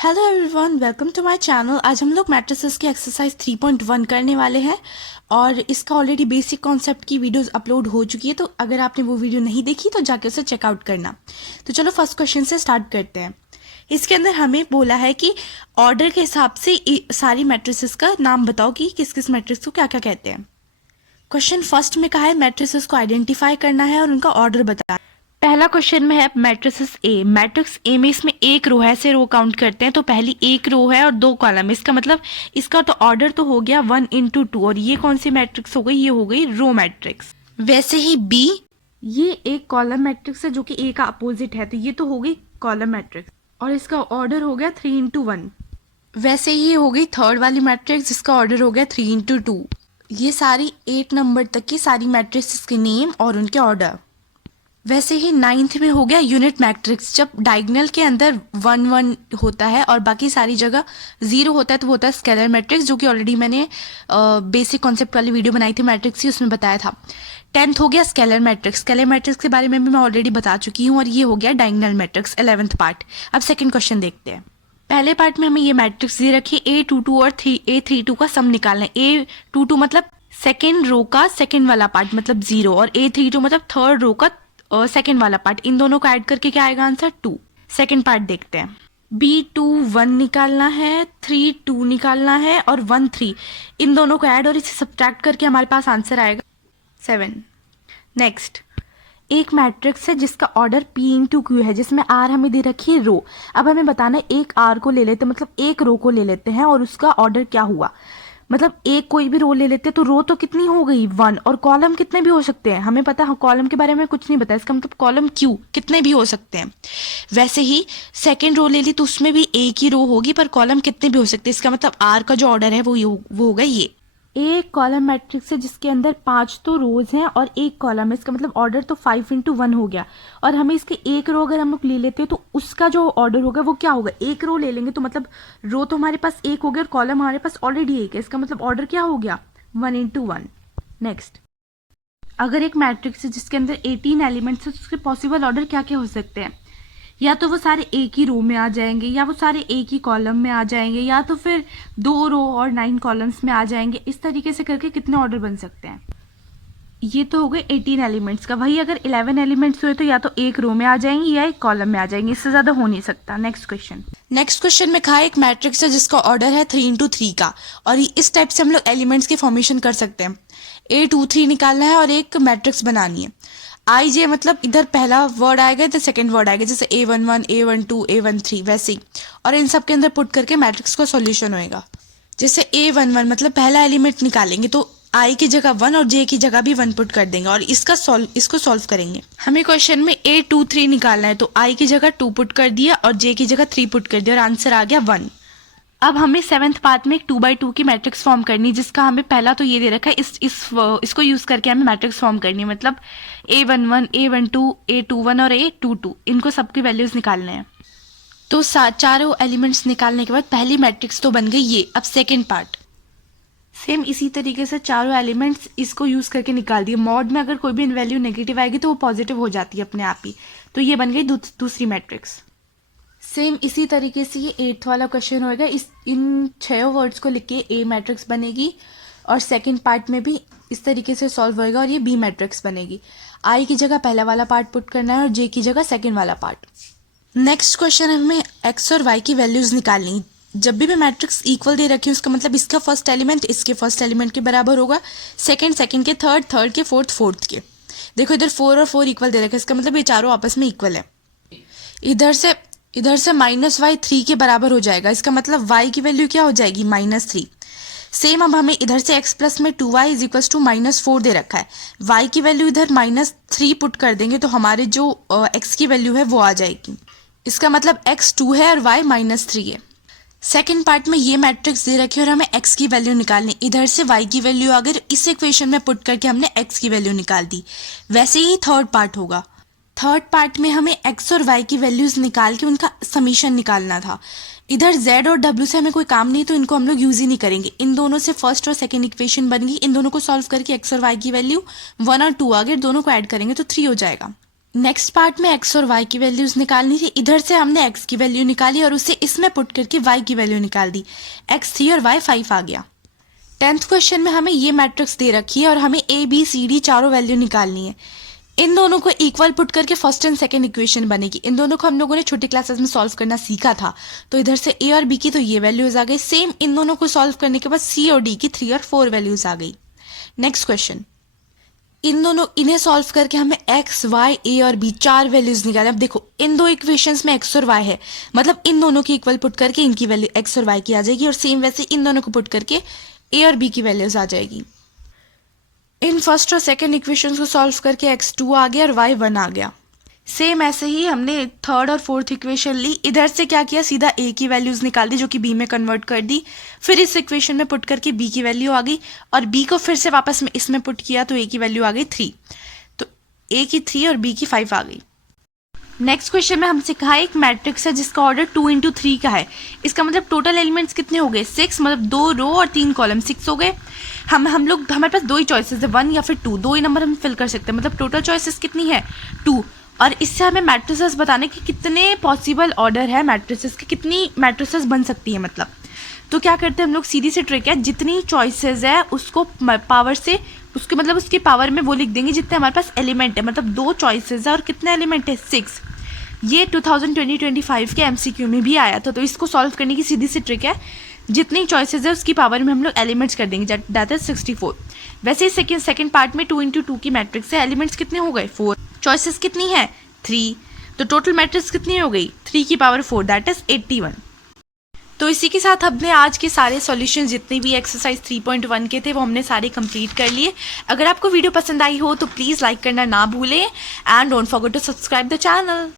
Hello everyone, welcome to my channel. आज हम लोग मैट्रिसेस की एक्सरसाइज 3.1 करने वाले हैं और इसका ऑलरेडी बेसिक कॉन्सेप्ट की वीडियोस अपलोड हो चुकी है, तो अगर आपने वो वीडियो नहीं देखी तो जाके उसे चेकआउट करना। तो चलो फर्स्ट क्वेश्चन से स्टार्ट करते हैं। इसके अंदर हमें बोला है कि ऑर्डर के हिसाब से सारी मैट्रिसेस का नाम बताओ कि किस किस मैट्रिक्स को क्या क्या कहते हैं। क्वेश्चन फर्स्ट में कहा है मैट्रिसेस को आइडेंटिफाई करना है और उनका ऑर्डर बताना। पहला क्वेश्चन में है मैट्रिसेस ए। मैट्रिक्स ए में इसमें एक रो है, ऐसे रो काउंट करते हैं तो पहली एक रो है और दो कॉलम। इसका मतलब इसका तो ऑर्डर तो हो गया 1 into 2 और ये कौन सी मैट्रिक्स हो गई? ये हो गई रो मैट्रिक्स। वैसे ही बी, ये एक कॉलम मैट्रिक्स है जो कि ए का अपोजिट है, तो ये तो हो गई कॉलम मैट्रिक्स और इसका ऑर्डर हो गया 3 into 1। वैसे ही ये हो गई थर्ड वाली मैट्रिक्स जिसका ऑर्डर हो गया 3 into 2। ये सारी 8 नंबर तक की सारी मैट्रिक्स के नेम और उनके ऑर्डर। वैसे ही 9th में हो गया यूनिट मैट्रिक्स। जब डायगोनल के अंदर 1 1 होता है और बाकी सारी जगह 0 होता है तो वो होता है स्केलर मैट्रिक्स, जो कि ऑलरेडी मैंने बेसिक कॉन्सेप्ट वाली वीडियो बनाई थी मैट्रिक्स की, उसमें बताया था। 10th हो गया स्केलर मैट्रिक्स। स्केलर मैट्रिक्स के बारे में भी मैं ऑलरेडी बता चुकी हूँ और ये हो गया डायगोनल मैट्रिक्स 11th पार्ट। अब सेकेंड क्वेश्चन देखते हैं। पहले पार्ट में हमें ये मैट्रिक्स दे रखी है A22 और A32 का सम निकालना है। A22 मतलब सेकेंड रो का सेकेंड वाला पार्ट मतलब 0 और A32 मतलब थर्ड रो का सेकेंड वाला पार्ट। इन दोनों को ऐड करके क्या आएगा आंसर? 2। सेकेंड पार्ट देखते हैं। B2 1 निकालना है, 3 2 निकालना है और 1 3। इन दोनों को ऐड और इसे सब्ट्रैक्ट करके हमारे पास आंसर आएगा 7। नेक्स्ट, एक मैट्रिक्स है जिसका ऑर्डर P into Q है, जिसमें R हमें दे रखी है रो। अब हमें बताना है एक R को ले लेते, मतलब एक रो को ले लेते हैं और उसका ऑर्डर क्या हुआ। मतलब एक कोई भी रो ले लेते हैं तो रो तो कितनी हो गई 1 और कॉलम कितने भी हो सकते हैं। हमें पता है कॉलम के बारे में कुछ नहीं पता, इसका मतलब कॉलम Q कितने भी हो सकते हैं। वैसे ही सेकेंड रो ले ली तो उसमें भी एक ही रो होगी पर कॉलम कितने भी हो सकते हैं। इसका मतलब R का जो ऑर्डर है वो होगा ये। एक कॉलम मैट्रिक्स है जिसके अंदर 5 तो रोज हैं और एक कॉलम है, इसका मतलब ऑर्डर तो 5 into 1 हो गया। और हमें इसके एक रो अगर हम लोग ले लेते हैं तो उसका जो ऑर्डर होगा वो क्या होगा? एक रो ले लेंगे तो मतलब रो तो हमारे पास एक हो गया और कॉलम हमारे पास ऑलरेडी एक है, इसका मतलब ऑर्डर क्या हो गया? 1 into 1। नेक्स्ट, अगर एक मैट्रिक्स है जिसके अंदर 18 एलिमेंट्स है तो उसके पॉसिबल ऑर्डर क्या क्या हो सकते हैं? या तो वो सारे एक ही रो में आ जाएंगे, या वो सारे एक ही कॉलम में आ जाएंगे, या तो फिर 2 रो और 9 कॉलम्स में आ जाएंगे। इस तरीके से करके कितने ऑर्डर बन सकते हैं? ये तो हो गए 18 एलिमेंट्स का। वही अगर 11 एलिमेंट्स हुए तो या तो एक रो में आ जाएंगे या एक कॉलम में आ जाएंगे, इससे ज्यादा हो नहीं सकता। नेक्स्ट क्वेश्चन में कहा एक मैट्रिक्स है जिसका ऑर्डर है 3 into 3 का और इस टाइप से हम लोग एलिमेंट्स की फॉर्मेशन कर सकते हैं। A23 निकालना है और एक मैट्रिक्स बनानी है। IJ मतलब इधर पहला वर्ड आएगा इधर सेकंड वर्ड आएगा, जैसे A11 A12 A13 वैसे ही, और इन सब के अंदर पुट करके मैट्रिक्स का सॉल्यूशन होएगा। जैसे A11 मतलब पहला एलिमेंट निकालेंगे तो I की जगह 1 और J की जगह भी 1 पुट कर देंगे और इसको सॉल्व करेंगे। हमें क्वेश्चन में A23 निकालना है तो I की जगह 2 पुट कर दिया और J की जगह 3 पुट कर दिया और आंसर आ गया 1। अब हमें 7th पार्ट में एक 2x2 की मैट्रिक्स फॉर्म करनी, जिसका हमें पहला तो ये दे रखा है, इसको यूज करके हमें मैट्रिक्स फॉर्म करनी है। मतलब A11 A12 A21 और A22 इनको सबकी वैल्यूज निकालने हैं। तो चारों एलिमेंट्स निकालने के बाद पहली मैट्रिक्स तो बन गई ये। अब सेकेंड पार्ट सेम इसी तरीके से चारों एलिमेंट्स इसको यूज करके निकाल दिए। मॉड में अगर कोई भी वैल्यू नेगेटिव आएगी तो वो पॉजिटिव हो जाती है अपने आप ही, तो ये बन गई दूसरी मैट्रिक्स। सेम इसी तरीके से ये 8th वाला क्वेश्चन होएगा। इन 6 वर्ड्स को लिख के ए मैट्रिक्स बनेगी और सेकंड पार्ट में भी इस तरीके से सॉल्व होएगा और ये बी मैट्रिक्स बनेगी। आई की जगह पहला वाला पार्ट पुट करना है और जे की जगह सेकंड वाला पार्ट। नेक्स्ट क्वेश्चन हमें एक्स और वाई की वैल्यूज निकालनी। जब भी मैं मैट्रिक्स इक्वल दे रखी हूँ उसका मतलब इसका फर्स्ट एलिमेंट इसके फर्स्ट एलिमेंट के बराबर होगा, सेकंड के, थर्ड के, फोर्थ के। देखो इधर 4 और 4 इक्वल दे रखे, इसका मतलब ये चारों आपस में इक्वल है। इधर से -y 3 के बराबर हो जाएगा, इसका मतलब y की वैल्यू क्या हो जाएगी? -3। सेम अब हमें इधर से x प्लस में 2y इज इक्वल टू -4 दे रखा है। y की वैल्यू इधर -3 पुट कर देंगे तो हमारे जो x की वैल्यू है वो आ जाएगी। इसका मतलब x 2 है और y -3 है। सेकेंड पार्ट में ये मैट्रिक्स दे रखी है और हमें x की वैल्यू निकालनी। इधर से y की वैल्यू अगर इस इक्वेशन में पुट करके हमने x की वैल्यू निकाल दी। वैसे ही थर्ड पार्ट होगा। थर्ड पार्ट में हमें x और y की वैल्यूज निकाल के उनका समीशन निकालना था। इधर z और w से हमें कोई काम नहीं तो इनको हम लोग यूज ही नहीं करेंगे। इन दोनों से फर्स्ट और सेकंड इक्वेशन बन गई। इन दोनों को सॉल्व करके x और y की वैल्यू 1 और 2 अगर दोनों को ऐड करेंगे तो 3 हो जाएगा। नेक्स्ट पार्ट में एक्स और वाई की वैल्यूज़ निकालनी थी। इधर से हमने एक्स की वैल्यू निकाली और उसे इसमें पुट करके वाई की वैल्यू निकाल दी। एक्स 3 और वाई 5 आ गया। 10th क्वेश्चन में हमें ये मैट्रिक्स दे रखी है और हमें ए बी सी डी चारों वैल्यू निकालनी है। इन दोनों को इक्वल पुट करके फर्स्ट एंड सेकंड इक्वेशन बनेगी। इन दोनों को हम लोगों ने छोटी क्लासेस में सॉल्व करना सीखा था। तो इधर से ए और बी की तो ये वैल्यूज आ गई। सेम इन दोनों को सॉल्व करने के बाद सी और डी की 3 और 4 वैल्यूज आ गई। नेक्स्ट क्वेश्चन, इन्हें सॉल्व करके हमें एक्स वाई ए और बी चार वैल्यूज निकाले। अब देखो इन दो इक्वेशंस में एक्स और वाई है, मतलब इन दोनों की इक्वल पुट करके इनकी वैल्यू एक्स और वाई की आ जाएगी और सेम वैसे इन दोनों को पुट करके ए और बी की वैल्यूज आ जाएगी। इन फर्स्ट और सेकंड इक्वेशंस को सॉल्व करके एक्स 2 आ गया और वाई 1 आ गया। सेम ऐसे ही हमने थर्ड और फोर्थ इक्वेशन ली। इधर से क्या किया, सीधा ए की वैल्यूज निकाल दी जो कि बी में कन्वर्ट कर दी। फिर इस इक्वेशन में पुट करके बी की वैल्यू आ गई और बी को फिर से वापस में इसमें पुट किया तो ए की वैल्यू आ गई 3। तो ए की 3 और बी की 5 आ गई। नेक्स्ट क्वेश्चन में हमसे कहा एक मैट्रिक्स है जिसका ऑर्डर 2 into 3 का है। इसका मतलब टोटल एलिमेंट्स कितने हो गए, 6, मतलब 2 रो और 3 कॉलम, 6 हो गए। हमारे पास दो ही चॉइसेस है, 1 या फिर 2, दो ही नंबर हम फिल कर सकते हैं। मतलब टोटल चॉइसेस कितनी है, 2। और इससे हमें मैट्रिसेस बताने कि कितने पॉसिबल ऑर्डर है मैट्रिसेस के, कितनी मैट्रिसेस बन सकती है मतलब। तो क्या करते हैं हम लोग, सीधी सी ट्रिक है, जितनी चॉइसेस है उसको पावर से उसके मतलब उसके पावर में वो लिख देंगे जितने हमारे पास एलिमेंट है। मतलब 2 चॉइसेस है और कितने एलिमेंट है, 6। ये 2020-25 के MCQ में भी आया था। तो इसको सॉल्व करने की सीधी सी ट्रिक है, जितनी चॉइसेस है उसकी पावर में हम लोग एलिमेंट्स कर देंगे, दैट इज 64। वैसे ही सेकंड पार्ट में 2 into 2 की मैट्रिक्स है, एलिमेंट्स कितने हो गए, 4। चॉइसेस कितनी है, 3। तो टोटल मैट्रिक्स कितनी हो गई, 3 की पावर 4, दैट इज 81। तो इसी के साथ हमने आज के सारे सॉल्यूशन जितने भी एक्सरसाइज 3.1 के थे वो हमने सारे कंप्लीट कर लिए। अगर आपको वीडियो पसंद आई हो तो प्लीज़ लाइक करना ना भूलें and don't forget to subscribe the channel.